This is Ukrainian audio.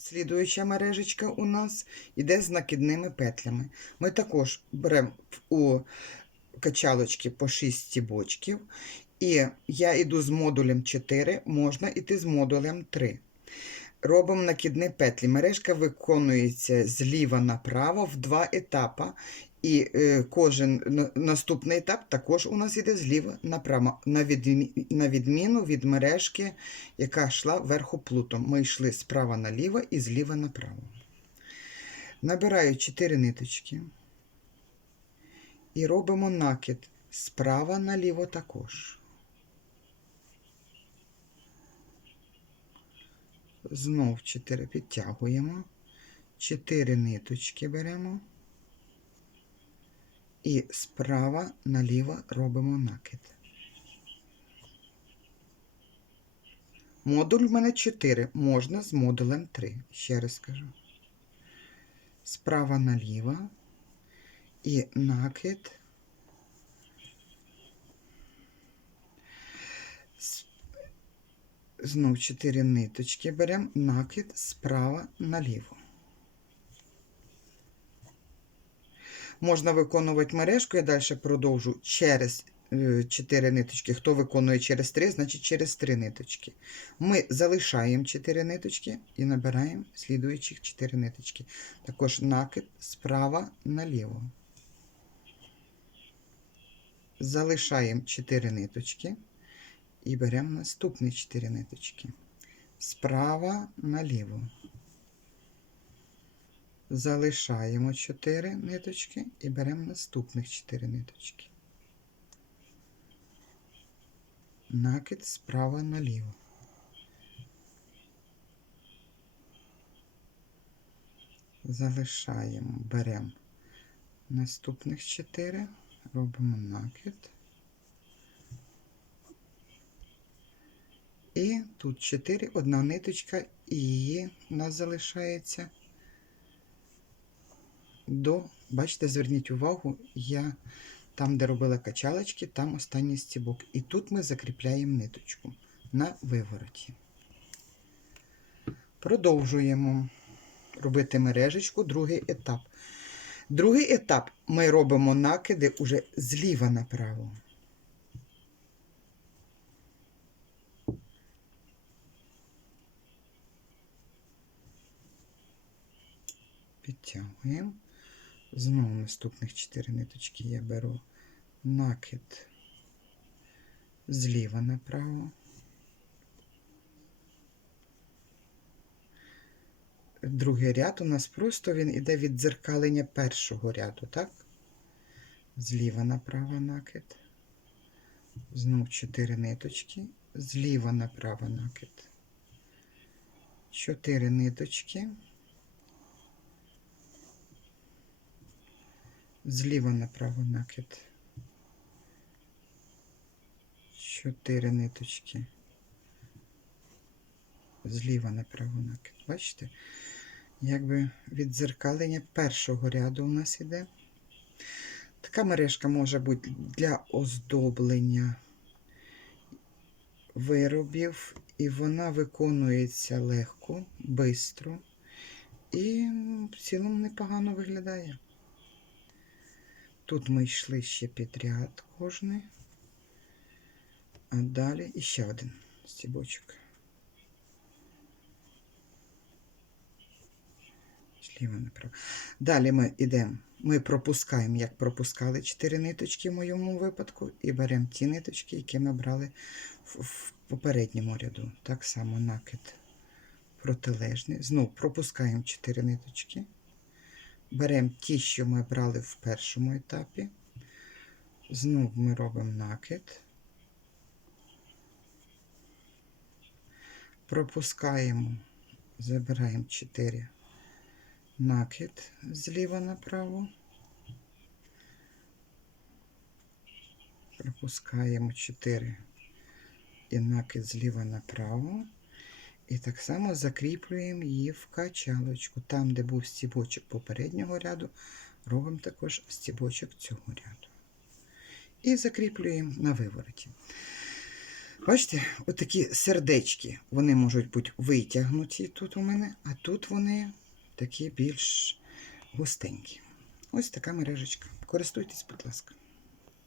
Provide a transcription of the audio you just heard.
слідуюча мережечка у нас іде з накидними петлями. Ми також беремо у качалочки по 6 стібочків. І я йду з модулем 4, можна йти з модулем 3. Робимо накидні петлі. Мережка виконується зліва направо в два етапи. І е, кожен наступний етап також у нас іде зліва направо, на, відмі- на відміну від мережки, яка йшла вверху плутом. Ми йшли справа наліво і зліва направо. Набираю 4 ниточки і робимо накид справа наліво також. Знов 4 підтягуємо, 4 ниточки беремо. І справа наліво робимо накид. Модуль в мене 4, можна з модулем 3. Ще раз скажу. Справа наліво і накид. Знов 4 ниточки беремо, накид справа наліво. Можна виконувати мережку, я далі продовжу через 4 ниточки. Хто виконує через 3, значить через 3 ниточки. Ми залишаємо 4 ниточки і набираємо слідуючих 4 ниточки. Також накид справа наліво. Залишаємо 4 ниточки і беремо наступні 4 ниточки. Справа наліво. Залишаємо 4 ниточки і беремо наступних 4 ниточки. Накид справа наліво. Залишаємо, беремо наступних 4, робимо накид. І тут 4, одна ниточка, і її у нас залишається до, бачите, зверніть увагу, я там, де робила качалочки, там останній стібок. І тут ми закріпляємо ниточку на вивороті. Продовжуємо робити мережечку, другий етап. Другий етап ми робимо накиди уже зліва направо. Підтягуємо. Знову наступних 4 ниточки я беру накид зліва направо. Другий ряд у нас просто він іде від дзеркалення першого ряду, так? Зліва направо накид. Знов 4 ниточки. Зліва направо накид. 4 ниточки. Зліва направо накид. Чотири ниточки. Зліва направо накид. Бачите? Якби віддзеркалення першого ряду у нас іде. Така мережка може бути для оздоблення виробів, і вона виконується легко, швидко і в цілому непогано виглядає. Тут ми йшли ще підряд кожний. А далі іще один стібочок. Зліва направо. Далі ми йдемо. Ми пропускаємо, як пропускали 4 ниточки в моєму випадку, і беремо ті ниточки, які ми брали в, попередньому ряду. Так само накид протилежний. Знову пропускаємо 4 ниточки. Беремо ті, що ми брали в першому етапі. Знов ми робимо накид. Пропускаємо, забираємо 4 накид зліва направо. Пропускаємо 4 і накид зліва направо. І так само закріплюємо її в качалочку. Там, де був стібочок попереднього ряду, робимо також стібочок цього ряду. І закріплюємо на вивороті. Бачите, отакі сердечки, вони можуть бути витягнуті тут у мене, а тут вони такі більш густенькі. Ось така мережечка. Користуйтесь, будь ласка.